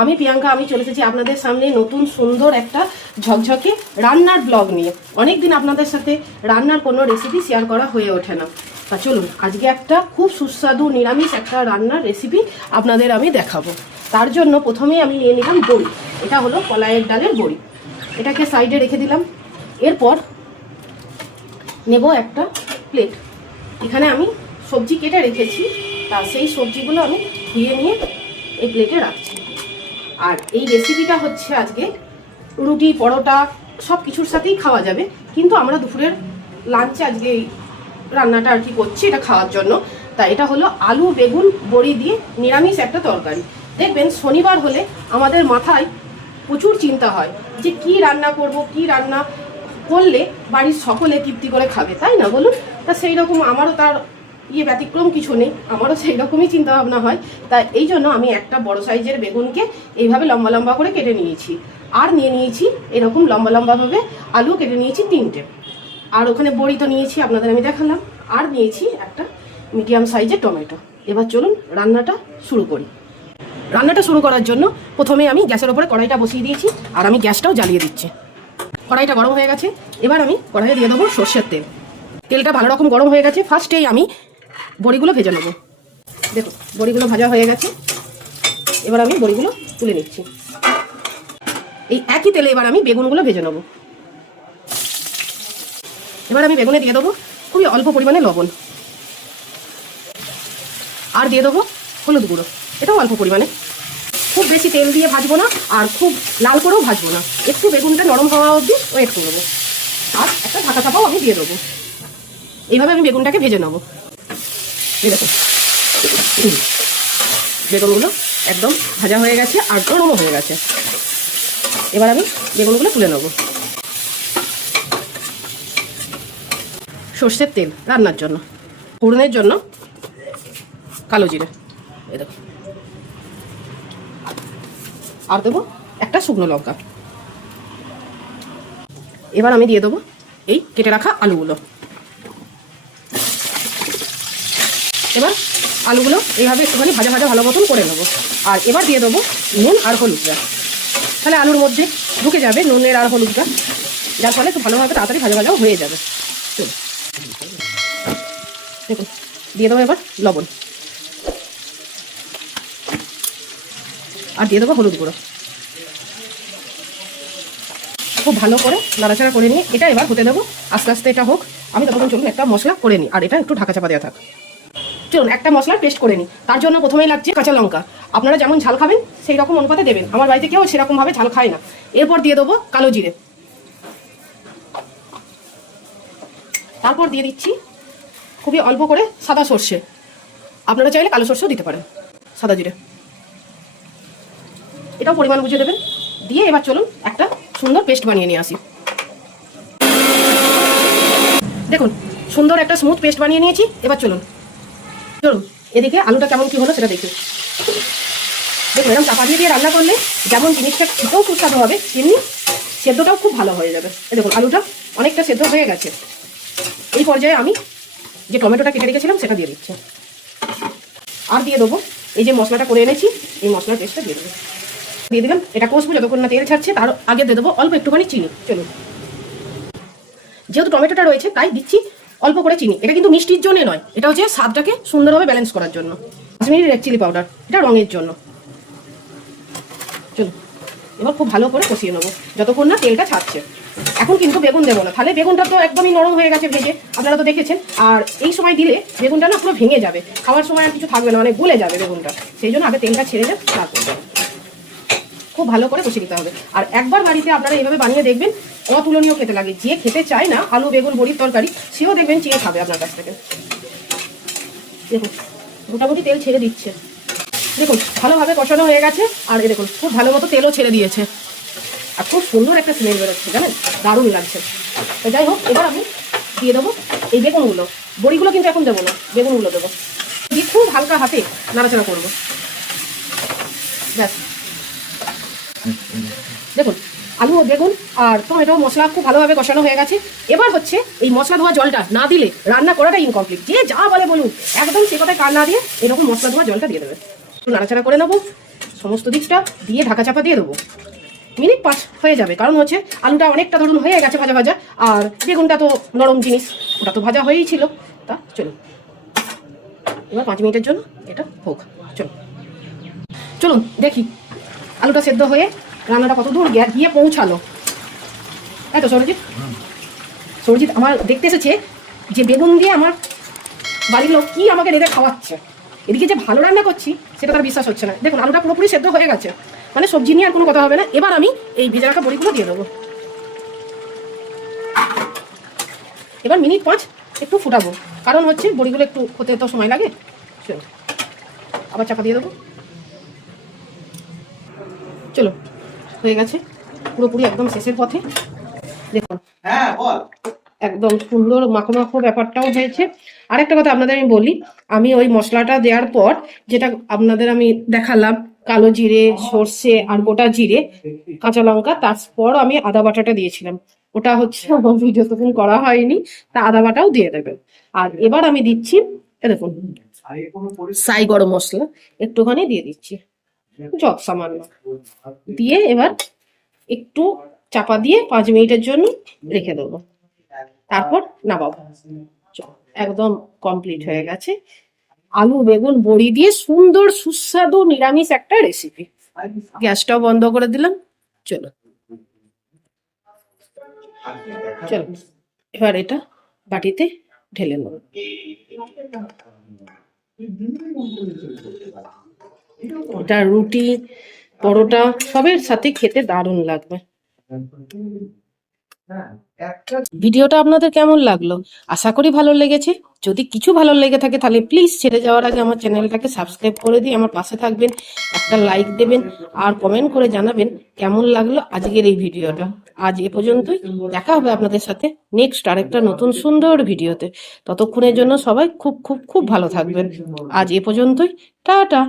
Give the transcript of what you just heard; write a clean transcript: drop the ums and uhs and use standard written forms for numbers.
আমি প্রিয়াঙ্কা, আমি চলে এসেছি আপনাদের সামনে নতুন সুন্দর একটা ঝকঝকে রান্নার ব্লগ নিয়ে। অনেকদিন আপনাদের সাথে রান্নার কোনো রেসিপি শেয়ার করা হয়ে ওঠে না। তা চলুন আজকে একটা খুব সুস্বাদু নিরামিষ একটা রান্নার রেসিপি আপনাদের আমি দেখাবো। তার জন্য প্রথমেই আমি নিয়ে নিলাম বড়ি। এটা হলো কলাইয়ের ডালের বড়ি, এটাকে সাইডে রেখে দিলাম। এরপর নেব একটা প্লেট। এখানে আমি সবজি কেটে রেখেছি, তা সেই সবজিগুলো আমি ধুয়ে নিয়ে এই প্লেটে রাখছি। আর এই রেসিপিটা হচ্ছে আজকে রুটি পরোটা সব কিছুর সাথেই খাওয়া যাবে, কিন্তু আমরা দুপুরের লাঞ্চে আজকে এই রান্নাটা আর কি করছি এটা খাওয়ার জন্য। তাই এটা হলো আলু বেগুন বড়ি দিয়ে নিরামিষ একটা তরকারি। দেখবেন শনিবার হলে আমাদের মাথায় প্রচুর চিন্তা হয় যে কি রান্না করব, কি রান্না করলে বাড়ির সকলে তৃপ্তি করে খাবে, তাই না বলুন? তা সেই রকম আমারও তার ব্যতিক্রম কিছু নেই, আমারও সেই রকমই চিন্তা ভাবনা হয়। তাই এই জন্য আমি একটা বড় সাইজের বেগুনকে এইভাবে লম্বা লম্বা করে কেটে নিয়েছি, আর নিয়ে নিয়েছি এরকম লম্বা লম্বাভাবে আলু কেটে নিয়েছি 3টে, আর ওখানে বড়ি তো নিয়েছি আপনাদের আমি দেখালাম, আর নিয়েছি একটা মিডিয়াম সাইজের টমেটো। এবার চলুন রান্নাটা শুরু করি। রান্নাটা শুরু করার জন্য প্রথমে আমি গ্যাসের ওপরে কড়াইটা বসিয়ে দিয়েছি, আর আমি গ্যাসটাও জ্বালিয়ে দিচ্ছি। কড়াইটা গরম হয়ে গেছে, এবার আমি কড়াইয়ে দিয়ে দেবো সর্ষের তেল। তেলটা ভালো রকম গরম হয়ে গেছে, ফার্স্টেই আমি বড়িগুলো ভেজে নেবো। দেখো বড়িগুলো ভাজা হয়ে গেছে, এবার আমি বড়িগুলো তুলে নিচ্ছি। এই একই তেলে এবার আমি বেগুনগুলো ভেজে নেবো। এবার আমি বেগুনে দিয়ে দেবো খুবই অল্প পরিমাণে লবণ, আর দিয়ে দেবো হলুদ গুঁড়ো, এটাও অল্প পরিমাণে। খুব বেশি তেল দিয়ে ভাজবো না, আর খুব লাল করেও ভাজবো না, একটু বেগুনটা নরম হওয়া অবধি ওয়েট করবো। আর একটা ঢাকা চাপাও আমি দিয়ে দেবো। এইভাবে আমি বেগুনটাকে ভেজে নেবো। দেখো বেগুনগুলো একদম ভাজা হয়ে গেছে আর নরমও হয়ে গেছে। এবার আমি বেগুনগুলো তুলে নেবো। সর্ষের তেল রান্নার জন্য, ফোড়নের জন্য কালো জিরে, এই দেখো, আর দেবো একটা শুকনো লঙ্কা। এবার আমি দিয়ে দেবো এই কেটে রাখা আলুগুলো। এবার আলুগুলো এইভাবে একটুখানি ভাজা ভাজা ভালো মতন করে নেবো। আর এবার দিয়ে দেবো নুন আর হলুদটা, তাহলে আলুর মধ্যে ঢুকে যাবে নুনের আর হলুদটা, যার ফলে একটু ভালোভাবে তাড়াতাড়ি ভাজা ভাজাও হয়ে যাবে। দেখুন দিয়ে দেবো এবার লবণ, আর দিয়ে দেবো হলুদ গুঁড়ো। খুব ভালো করে নাড়াচাড়া করে নিয়ে এটা এবার হতে দেবো। আস্তে আস্তে এটা হোক, আমি ততক্ষণ চলুন একটা মশলা করে নিই, আর এটা একটু ঢাকা চাপা দেওয়া থাক। চলুন একটা মশলার পেস্ট করে নিই। তার জন্য প্রথমেই লাগছে কাঁচা লঙ্কা। আপনারা যেমন ঝাল খাবেন সেই রকম অনুপাতে দেবেন, আমার বাড়িতে কেউ সেরকমভাবে ঝাল খায় না। এরপর দিয়ে দেবো কালো জিরে, তারপর দিয়ে দিচ্ছি খুবই অল্প করে সাদা সর্ষে, আপনারা চাইলে কালো সর্ষেও দিতে পারেন। সাদা জিরে এটাও পরিমাণ বুঝে দেবেন। দিয়ে এবার চলুন একটা সুন্দর পেস্ট বানিয়ে নিয়ে আসি। দেখুন সুন্দর একটা স্মুথ পেস্ট বানিয়ে নিয়েছি। এবার চলুন এদিকে আলুটা কেমন কি হলো সেটা দেখুন। দেখুন এরকম চাপা দিয়ে রান্না করলে যেমন জিনিসটা খেতেও সুস্বাদু হবে, তেমনি সেদ্ধটাও খুব ভালো হয়ে যাবে। দেখুন আলুটা অনেকটা সেদ্ধ হয়ে গেছে। এই পর্যায়ে আমি যে টমেটোটা কেটে রেখেছিলাম সেটা দিয়ে দিচ্ছি, আর দিয়ে দেবো এই যে মশলাটা করে এনেছি, এই মশলার পেস্টটা দিয়ে দেবো। দিয়ে দিলাম, এটা কষবো যতক্ষণ না তেল ছাড়ছে। তার আগে দিয়ে দেবো অল্প একটুখানি চিনি। চলুন যেহেতু টমেটোটা রয়েছে তাই দিচ্ছি অল্প করে চিনি। এটা কিন্তু মিষ্টির জন্য নয়, এটা হচ্ছে স্বাদটাকে সুন্দরভাবে ব্যালেন্স করার জন্য। কাশ্মীরি রেড চিলি পাউডার, এটা রঙের জন্য। চলুন এবার খুব ভালো করে কষিয়ে নেবো যতক্ষণ না তেলটা ছাড়ছে। এখন কিন্তু বেগুন দেবো না, তাহলে বেগুনটা তো একদমই নরম হয়ে গেছে ভেজে, আপনারা তো দেখেছেন। আর এই সময় দিলে বেগুনটা না পুরো ভেঙে যাবে, খাওয়ার সময় আর কিছু থাকবে না, মানে গলে যাবে বেগুনটা। সেই জন্য আগে তেলটা ছেড়ে যাবে, তারপর খুব ভালো করে কষিয়ে দিতে হবে। আর একবার বাড়িতে আপনারা এইভাবে বানিয়ে দেখবেন, অতুলনীয় খেতে লাগে। যে খেতে চায় না আলু বেগুন বড়ির তরকারি, সেও দেখবেন চেয়ে খাবে আপনার কাছ থেকে। দেখুন মোটামুটি তেল ছেড়ে দিচ্ছে, দেখুন ভালোভাবে কষানো হয়ে গেছে। আর দেখুন খুব ভালো মতো তেলও ছেড়ে দিয়েছে, আর খুব সুন্দর একটা স্মেল বেরোচ্ছে, জানেন দারুণ লাগছে। তো যাই হোক, এবার আমি দিয়ে দেবো এই বেগুনগুলো। বড়িগুলো কিন্তু এখন দেবো না, বেগুনগুলো দেবো। দিয়ে খুব হালকা হাতে নাড়াচাড়া করবো। ব্যাস দেখুন আলু বেগুন আর টমেটো মশলা খুব ভালোভাবে কষানো হয়ে গেছে। এবার হচ্ছে এই মশলা ধোয়া জলটা না দিলে রান্না করাটা ইনকমপ্লিট। যে যা বলে বলুন, একদম সে কথায় কান না দিয়ে এরকম মশলা ধোয়া জলটা দিয়ে দেবে। একটু নাড়াচাড়া করে নেবো, সমস্ত দিকটা দিয়ে ঢাকা চাপা দিয়ে দেবো। মিনিট 5 হয়ে যাবে, কারণ হচ্ছে আলুটা অনেকটা ধরুন হয়ে গেছে ভাজা ভাজা, আর বেগুনটা তো নরম জিনিস, ওটা তো ভাজা হয়েই ছিল। তা চলুন এবার 5 মিনিটের জন্য এটা হোক। চলুন দেখি আলুটা সেদ্ধ হয়ে রান্নাটা কত দূর গিয়ে পৌঁছালো। তাই তো সৌরজিৎ? সৌরজিৎ আমার দেখতে এসেছে যে বেগুন দিয়ে আমার বাড়ির লোক কি আমাকে রেঁধে খাওয়াচ্ছে, এদিকে যে ভালো রান্না করছি সেটা তার বিশ্বাস হচ্ছে না। দেখুন আলুটা পুরোপুরি সেদ্ধ হয়ে গেছে, মানে সবজি নিয়ে আর কোনো কথা হবে না। এবার আমি এই ভেজে রাখা বড়িগুলো দিয়ে দেবো। এবার মিনিট 5 একটু ফুটাবো, কারণ হচ্ছে বড়িগুলো একটু হতে তো সময় লাগে। চলো আবার চাপা দিয়ে দেবো। চলো হয়ে গেছে, পুরোপুরি একদম শেষের পথে। দেখুন একদম সুন্দর মাখো মাখো ব্যাপারটাও হয়েছে। আরেকটা কথা আপনাদের আমি বলি, আমি ওই মশলাটা দেওয়ার পর যেটা আপনাদের আমি দেখালাম, কালো জিরে, সর্ষে আর গোটা জিরে, কাঁচা লঙ্কা, তারপর আমি আদা বাটাটা দিয়েছিলাম। ওটা হচ্ছে আমার ভিডিও তখন করা হয়নি, তা আদা বাটাও দিয়ে দেবেন। আর এবার আমি দিচ্ছি দেখুন সাই গরম মশলা একটুখানি দিয়ে দিচ্ছি, যত সামান্য দিয়ে এবার একটু চাপা দিয়ে 5 মিনিটের জন্য রেখে দেবো, তারপর নামাবো। একদম কমপ্লিট হয়ে গেছে আলু বেগুন বড়ি দিয়ে সুন্দর সুস্বাদু নিরামিষ একটা রেসিপি। গ্যাসটাও বন্ধ করে দিলাম। চলো চলো এবার এটা বাটিতে ঢেলে নেব। এটা রুটি পরোটা সবের সাথে খেতে দারুণ লাগবে। ভিডিওটা আপনাদের কেমন লাগলো? আশা করি ভালো লেগেছে। যদি কিছু ভালো লেগে থাকে তাহলে প্লিজ ছেড়ে যাওয়ার আগে আমার চ্যানেলটাকে সাবস্ক্রাইব করে দিয়ে আমার পাশে থাকবেন, একটা লাইক দেবেন আর কমেন্ট করে জানাবেন কেমন লাগলো আজকের এই ভিডিওটা। আজ এ পর্যন্তই, দেখা হবে আপনাদের সাথে নেক্সট আরেকটা নতুন সুন্দর ভিডিওতে। ততক্ষণের জন্য সবাই খুব খুব খুব ভালো থাকবেন। আজ এ পর্যন্তই, টাটা।